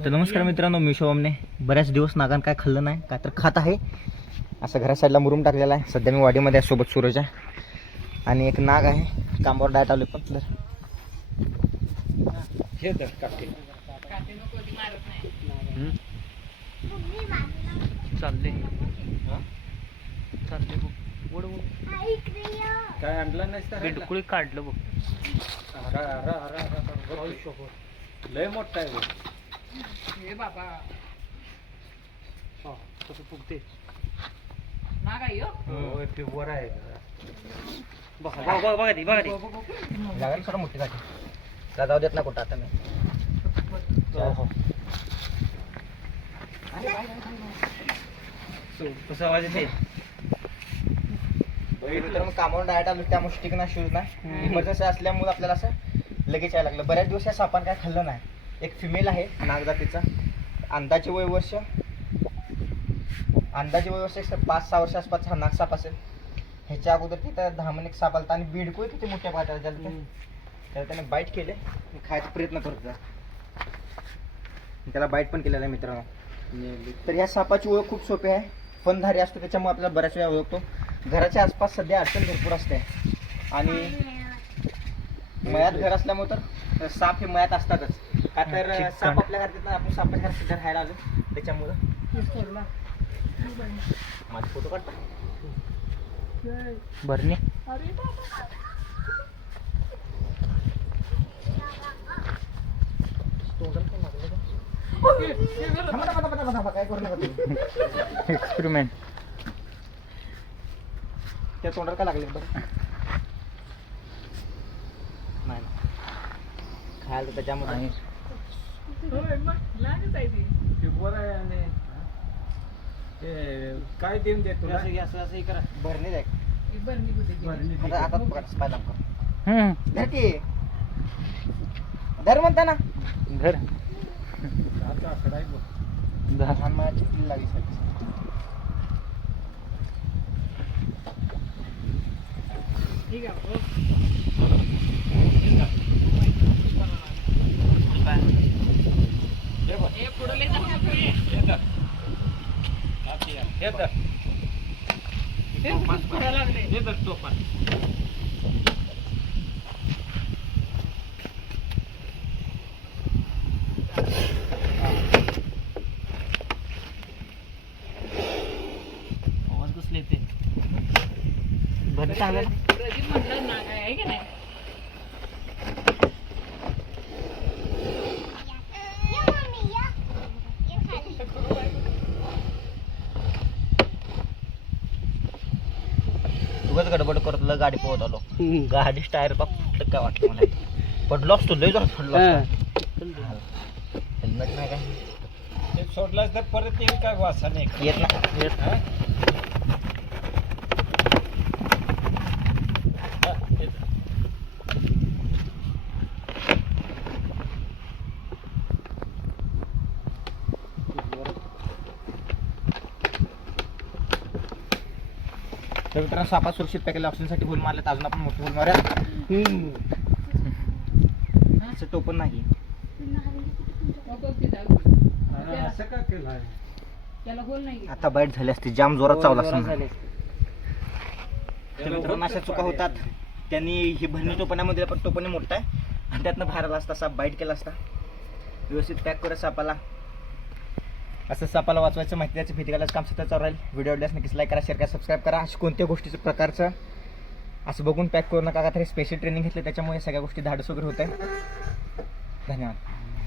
तर नमस्कार मित्रांनो मी शोभमने बऱ्याच दिवस नागान काय खाल्लं नाही काय तर खात आहे. असं घरा साईडला मुरुम टाकलेला आहे. सध्या मी वाडीमध्ये आहे सोबत सूरज आहे. आणि एक नाग आहे कांबावर डायट आले पण तर हे काटे चालले. चालले बघ. काय आणलं नाहीस तर काढलं बघ. लय मोठा आहे बघ. हे बाबा. हा, कसं फुगते. नाग आहे हो. वर आहे. बघा बघा बघा बघा ती बघा ती. लागेल थोडं मोठी त्याला जाऊ देत ना कुठं आता मी. हो हो. सो, कसं आवाज येते तर मग कामावर डायट आलो त्यामुळे स्टिक ना शूज नाही इमर्जन्सी असल्यामुळे आपल्याला असं लगेच यायला लागलं. बऱ्याच दिवस या सापान काय खाल्लं नाही. एक फिमेल आहे नागजातीचा. अंदाजे वय वर्ष अंदाजे वय वर्ष एक पाच सहा वर्ष आसपास हा नागसाप असेल. ह्याच्या अगोदर तिथं दहा महिने साप आलता आणि बिडको तिथे मोठ्या पाट्याला ज्याला ते- त्याला त्याने बाईट केले. खायचा प्रयत्न करत. त्याला बाईट पण केलेला आहे मित्रांनो. तर ह्या सापाची ओळख खूप सोपी आहे. फनधारी असतो त्याच्यामुळे आपल्याला बऱ्याच वेळा ओळखतो. घराच्या आसपास सध्या अडचण भरपूर असते आणि मयात घर असल्यामुळे तर साप हे मयात असतातच का तर. साप आपल्या घरात येत नाही आपण सापाच्या घरात सध्या राहायला आलो त्याच्यामुळं माझे फोटो काढता तुम्ही. एक्सपेरिमेंट त्या तोंडाला काय लागले बरं? नाही ना. खायला त्याच्यामध्ये काय देऊन दे तुला? असं असं करा. भरणी जाय ही? भरणी. आता आता पकड कर. धर की धर म्हणता ना. घर आता आकडा आहे बघ. लहान मायाची पिल्ला विसायची ठीक आहे, हो. हे बघ. हे पुढं लय जास्त आहे. हे धर. हे धर. हे पुढं लागले. हे धर. टोपण. आवाज कसले येते भरणी चांगलं आहे की नाही? उगाच गडबड करत गाडी पोहत आलो. गाडीच टायर बघ फुटलं काय वाटलं मला. पडलो असतो लय जोरात पडलो हेल्मेट नाही काय? ते सोडलास तर परत येईल काय वासा नाही येत नाही येत हा? हा, हे धर. तर मित्रांनो सापा सुरक्षित पॅकेज ऑप्शनसाठी होल मारले तर अजून आपण मोठी होल मारूया. असं टोपण नाही असं आता बाईट झाली असती. जाम जोरात चावला झाले तर मित्रांनो अशा चुका होतात. त्यांनी ही भरणी टोपण्यामध्ये पण टोपणे मोठा आहे आणि त्यातनं बाहेर आला असता साप बाईट केला असता. व्यवस्थित पॅक करत सापाला. असं सापाला वाचवायचं माहिती द्यायचं भीती घालायचं काम सतत चालू राहील. व्हिडिओ आवडल्यास नक्कीच लाईक करा शेअर करा सबस्क्राईब करा. अशा कोणत्या गोष्टीचं प्रकारचं असं बघून पॅक करू नका. का तरी स्पेशल ट्रेनिंग घेतलं त्याच्यामुळे सगळ्या गोष्टी धाडस वगैरे होत आहे धन्यवाद.